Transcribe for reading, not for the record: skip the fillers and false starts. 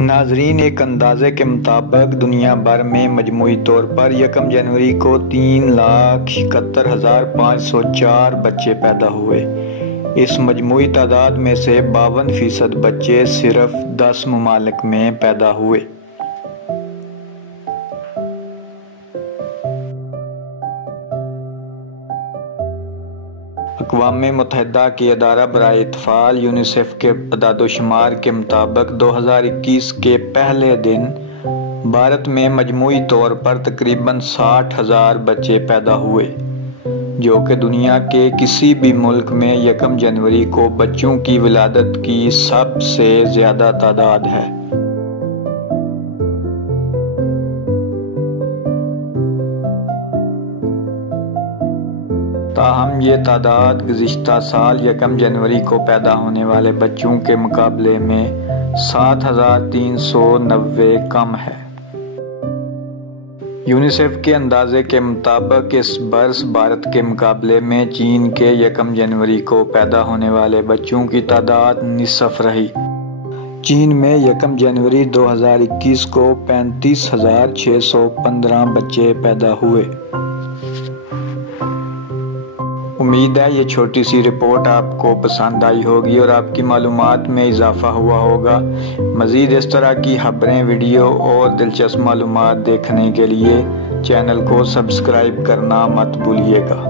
ناظرین، ایک اندازے کے مطابق دنیا بھر میں مجموعی طور پر 1 جنوری کو 3,71,504 بچے پیدا ہوئے۔ اس مجموعی تعداد میں سے 52% بچے صرف 10 ممالک میں پیدا ہوئے۔ اقوام متحدہ کی ادارہ برائے اطفال یونیسیف کے اعداد و شمار کے مطابق 2021 کے پہلے دن بھارت میں مجموعی طور پر تقریباً 60,000 بچے پیدا ہوئے، جو کہ دنیا کے کسی بھی ملک میں 1 جنوری کو بچوں کی ولادت کی سب سے زیادہ تعداد ہے۔ تاہم یہ تعداد گزشتہ سال 1 جنوری کو پیدا ہونے والے بچوں کے مقابلے میں 7,390 کم ہے۔ یونیسیف کے اندازے کے مطابق اس برس بھارت کے مقابلے میں چین کے 1 جنوری کو پیدا ہونے والے بچوں کی تعداد نصف رہی۔ چین میں 1 جنوری 2021 کو 35,615 بچے پیدا ہوئے۔ امید ہے یہ چھوٹی سی رپورٹ آپ کو پسند آئی ہوگی اور آپ کی معلومات میں اضافہ ہوا ہوگا۔ مزید اس طرح کی خبریں، ویڈیو اور دلچسپ معلومات دیکھنے کے لیے چینل کو سبسکرائب کرنا مت بھولیے گا۔